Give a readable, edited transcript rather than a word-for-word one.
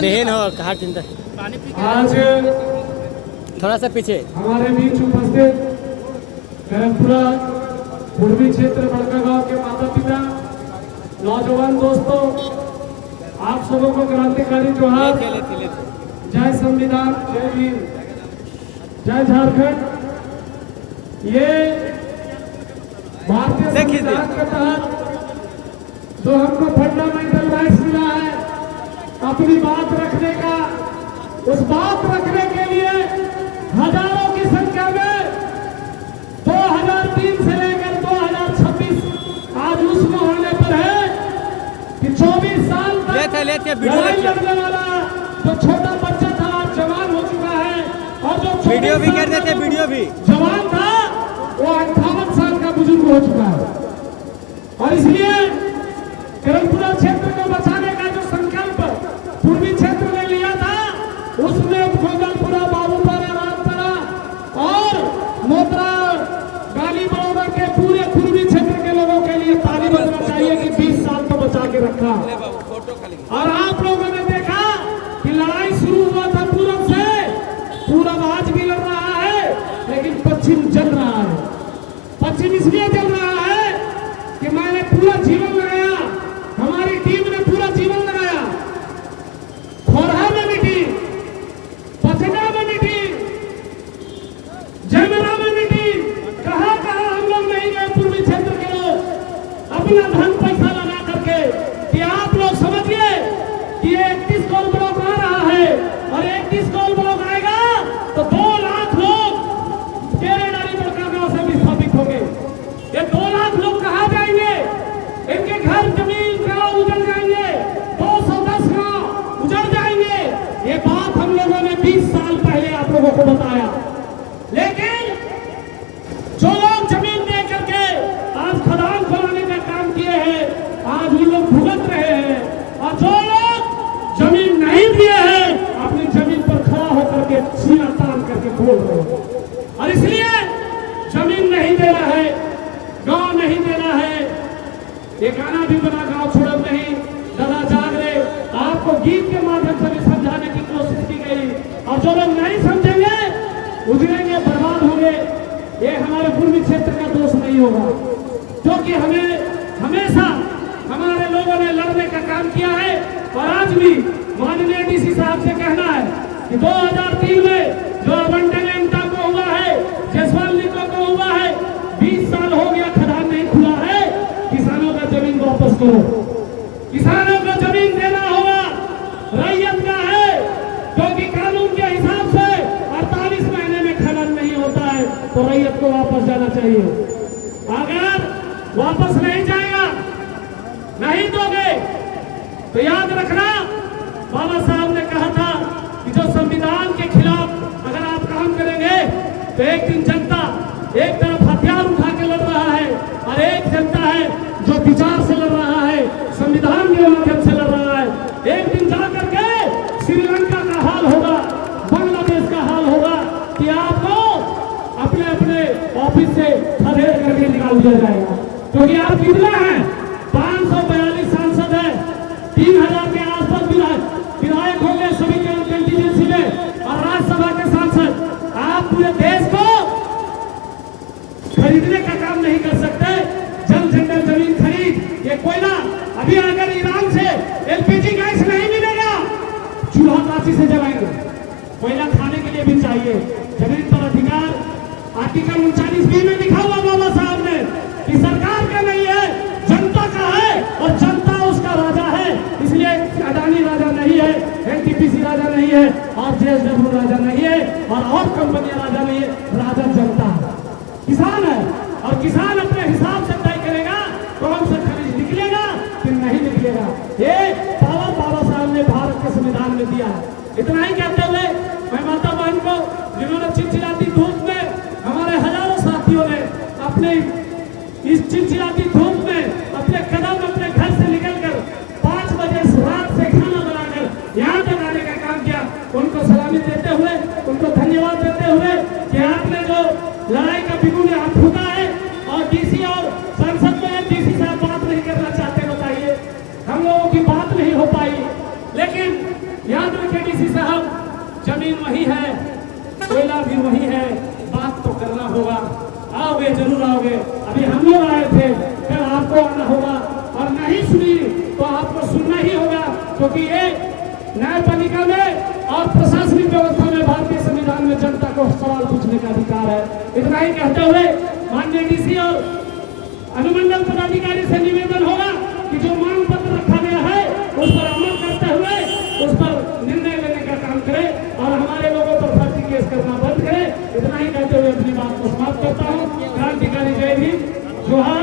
देहन हो कहा चिंता आज थोड़ा सा पीछे हमारे बीच उपस्थित करमपुरा पूर्वी क्षेत्र बड़कागांव के माता पिता, नौजवान दोस्तों, आप सबों को क्रांतिकारी जोहार। जय संविधान, जय भीम, जय झारखंड। ये भारतीय संविधान के तहत जो हमको फंडामेंटल राइट्स मिला है अपनी बात रखने का, उस बात रखने के लिए हजारों की संख्या में 2003 से लेकर 2026 आज उस होने पर है कि 24 साल तक लड़ाई लड़ने वाला जो छोटा बच्चा था आज जवान हो चुका है, और जो वीडियो भी कर देते, वीडियो भी जवान था वो 58 साल का बुजुर्ग हो चुका है। और इसलिए करमपुरा क्षेत्र को बचाने का जो संकल्प पूर्वी क्षेत्र ने लिया था, उसमें गोगलपुरा, बाबूपारा, रामपुरा और मोतरा, गाली बड़ौदा के पूरे पूर्वी क्षेत्र के लोगों के लिए ताली बजना चाहिए कि 20 साल तो बचा के रखा। और आप लोगों ने देखा कि लड़ाई शुरू हुआ था पूरब से, पूरब आज भी लड़ रहा है, लेकिन पश्चिम जल रहा है। पश्चिम इसलिए जल रहा है कि मैंने पूरा जीवन लगाया, हमारी टीम ने पूरा जीवन लगाया, खोरहा में मिटी, पचना में मिटी, जयमला में मिटी, कहाँ कहाँ हम लोग नहीं गए पूर्वी क्षेत्र के लोग, अपना धन पैसा लगा करके। कि आप लोग समझिए कि 31 कॉल ब्लॉक आ रहा है, और 31 कॉल ब्लॉक आएगा तो 2 लाख लोग केरेडारी बड़कागांव से विस्थापित होंगे। ये 2 लाख लोग कहाँ जाएंगे? इनके घर, जमीन, गांव उजड़ जाएंगे, 210 गांव उजड़ जाएंगे। ये बात हम लोगों ने 20 साल पहले आप लोगों को बताया, लेकिन जो लोग जमीन दे करके आज खदान खोलाने का काम किए हैं, आज वो लोग भुगत रहे हैं, और जो लोग जमीन नहीं दिए हैं अपनी जमीन पर खड़ा होकर के सीना तान करके बोल रहे हैं। और इसलिए जमीन नहीं देना है, गांव नहीं देना है। ये गाना भी बना, गांव छोड़ो नहीं, दादा जाग रहे, आपको गीत के माध्यम से भी समझाने की कोशिश की गई। और जो लोग नहीं समझेंगे, उजड़ेंगे, बर्बाद होंगे। ये हमारे पूर्वी क्षेत्र का दोष नहीं होगा, क्योंकि हमें हमेशा हमारे लोगों ने लड़ने का काम किया है। और आज भी माननीय डीसी साहब से कहना है कि 2003 में जो आवंटन एमटा को हुआ है, जसवाल निको को हुआ है, 20 साल हो गया खदान नहीं खुला है। किसानों का जमीन वापस करो, किसानों को जमीन देना होगा, रैयत का है, क्योंकि कानून के हिसाब से 48 महीने में खनन नहीं होता है, तो रैयत को वापस जाना चाहिए। अगर वापस नहीं जाएगा, नहीं दोगे, तो याद रखना बाबा साहब ने कहा था कि जो संविधान के खिलाफ अगर आप काम करेंगे तो एक दिन जनता एक तरफ हथियार उठा के लड़ रहा है, और एक जनता है जो विचार से लड़ रहा है, संविधान के माध्यम से लड़ रहा है। एक दिन जाकर के श्रीलंका का हाल होगा, बांग्लादेश का हाल होगा कि आपको अपने अपने ऑफिस से खदेड़ करके निकाल दिया जाएगा, क्योंकि आप कितना है, 542 सांसद है, 3000 के आसपास विधायक होंगे सभी कंटीजेंसी में, और राज्यसभा के सांसद। आप पूरे देश को खरीदने का काम नहीं कर सकते। जल जंगल जमीन खरीद, ये कोयला, अभी अगर ईरान से एलपीजी गैस नहीं मिलेगा, चूल्हा काशी से जलाएंगे। कोयला खाने के लिए भी चाहिए। जमीन पर अधिकार आर्टिकल 39B में लिखा हुआ बाबा साहब ने कि सरकार का नहीं है, जनता का है, और जनता उसका राजा है। इसलिए अडानी राजा नहीं है, एनटीपीसी राजा नहीं है, और जेएसडब्ल्यू राजा नहीं है, और कंपनियां राजा नहीं है, राजा जनता है, किसान है। और किसान अपने हिसाब से तय करेगा कौन सा खनिज निकलेगा कि नहीं निकलेगा। ये पावर बाबा साहब ने भारत के संविधान में दिया है। इतना ही कहते हुए मैं माता बहन को, जिन्होंने चिलचिलाती धूप में, हमारे हजारों साथियों ने अपने इस चिलचिलाती धूप में अपने कदम अपने घर से निकलकर 5 बजे रात से खाना बनाकर यहाँ तक आने का काम किया, उनको सलामी देते हुए, उनको धन्यवाद देते हुए कि आपने जो लड़ाई का बिगुल यहाँ फूका है, और डीसी और संसद में डीसी साहब बात नहीं करना चाहते, बताइए, हम लोगों की बात नहीं हो पाई। लेकिन याद रखें डीसी साहब, जमीन वही है, कोयला भी वही है, बात तो करना होगा। आओगे, जरूर आओगे। अभी हम लोग आए थे, फिर आपको आना होगा, और नहीं सुनी तो आपको सुनना ही होगा, क्योंकि ये न्यायपालिका में और प्रशासनिक व्यवस्था में भारतीय संविधान में जनता को सवाल पूछने का अधिकार है। इतना ही कहते हुए माननीय डीसी और अनुमंडल पदाधिकारी से निवेदन होगा कि जो मांग पत्र रखा गया है उस पर अमल करते हुए उस पर निर्णय लेने का काम करे और हमारे लोगों पर फर्जी केस करना बंद करे। इतना ही कहते हुए अपनी बात को समाप्त करता हूँ। क्रांतिकारी जय भीम, जोहार।